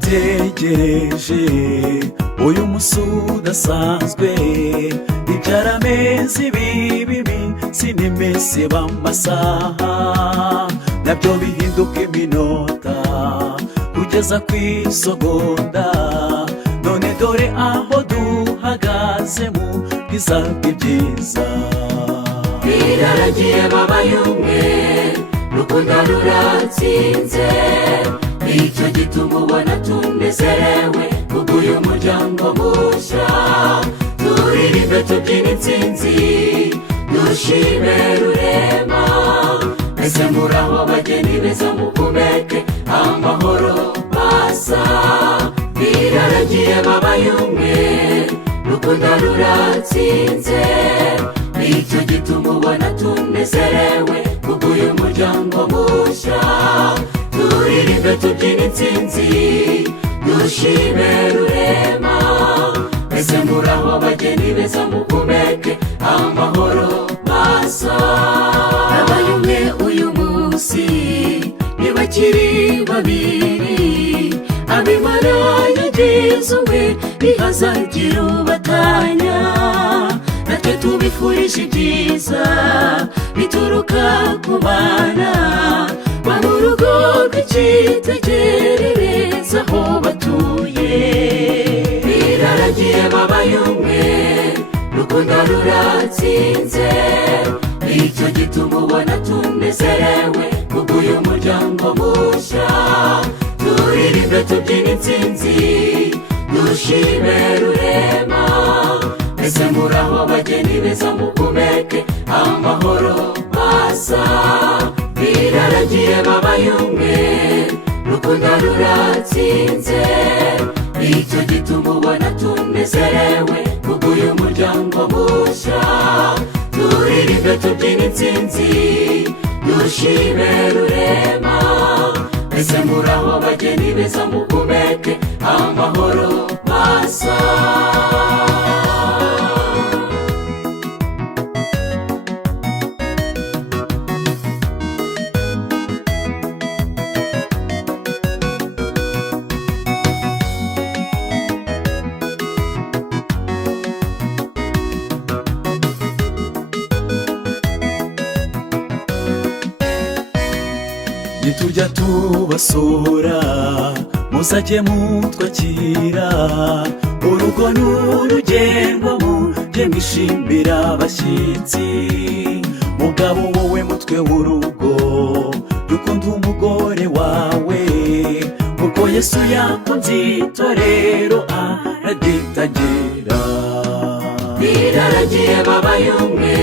dutegereje uyu musi udasanzwe, ibyaramezi bibi sinimese b'amasaha nabyo bihinduka iminota kugeza kw'isegonda. None dore aho duhagaze mu bwiza bw'ibyiza. Biraragiye babaye umwe, rukundo ruratsinze, nicyo gituma ubona tunezerewe kubw'uyu muryango mushya. Turirimbe tubyina intsinzi, dushime rurema, mbese muraho bageni beza muhumeke amahoro masa. Biraragiye babaye umwe, rukundo ruratsinze, nicyo gituma ubona tunezerewe kubw'uyu muryango mushya. Turirimbe tubyina intsinzi, dushime rurema, mbese muraho bageni beza muhumeke amahoro masa. Abaye umwe uyu munsi ntibakiri babiri, ab'Imana yagize umwe ntihazagira ubatanya. Natwe tubifurije ibyiza bituruka ku bana ba mu rugo rw'icyitegererezo aho batuye. Biraragiye babaye umwe, rukundo ruratsinze, nicyo gituma ubona tunezerewe kubw'uyu muryango mushya. Turirimbe tubyina intsinzi, dushime rurema, mbese muraho bageni beza muhumeke amahoro masa. Biraragiye babaye umwe, rukundo ruratsinze, nicyo gituma ubona tunezerewe kubw'uyu muryango mushya. Turirimbe tubyina intsinzi, dushime rurema, mbese muraho bageni beza muhumeke amahoro masa. Nitujya tubasura muzajye mutwakira, urugo n'urugendwa mujye mwishimira abashyitsi. Mugabo wowe mutwe w'urugo, dukunda umugore wawe kuko Yesu yakunze itorero aragitagira. Biraragiye babaye umwe,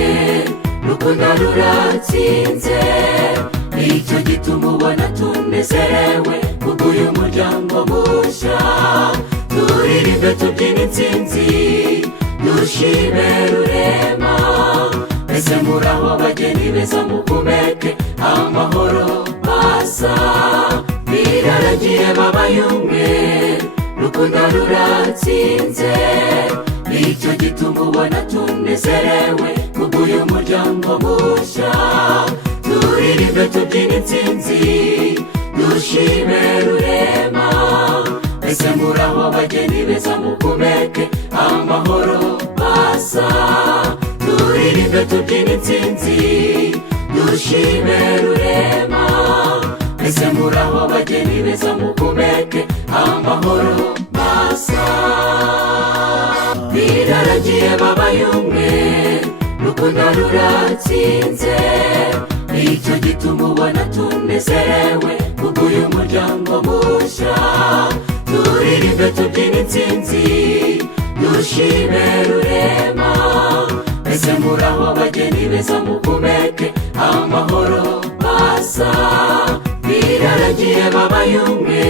rukundo ruratsinze, nicyo gituma ubona tunezerewe kubw'uyu muryango mushya. Turirimbe tubyina intsinzi, dushime rurema, mbese muraho bageni beza muhumeke amahoro masa. Biraragiye babaye umwe, rukundo ruratsinze, nicyo gituma ubona tunezerewe kubw'uyu muryango mushya. Turirimbe tubyina intsinzi, dushime rurema, mbese muraho bageni beza muhumeke amahoro masa. Turirimbe tubyina intsinzi, dushime rurema, mbese muraho bageni beza muhumeke amahoro masa. Biraragiye babaye umwe, rukundo ruratsinze, nicyo gituma ubona tunezerewe kubw'uyu muryango mushya. Turirimbe tubyina intsinzi, dushime rurema, mbese muraho bageni beza muhumeke amahoro masa. Biraragiye babaye umwe,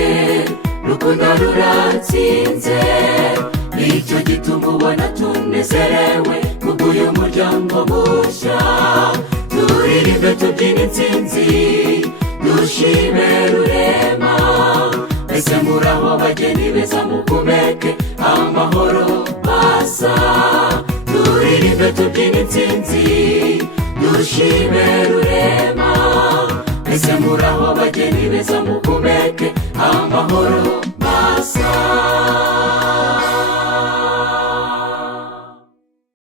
rukundo ruratsinze, nicyo gituma ubona tunezerewe kubw'uyu muryango mushya. Turirimbe tubyina intsinzi, dushime rurema, mbese muraho bageni beza muhumeke amahoro masa. Turirimbe tubyina intsinzi, dushime rurema, mbese muraho bageni beza muhumeke amahoro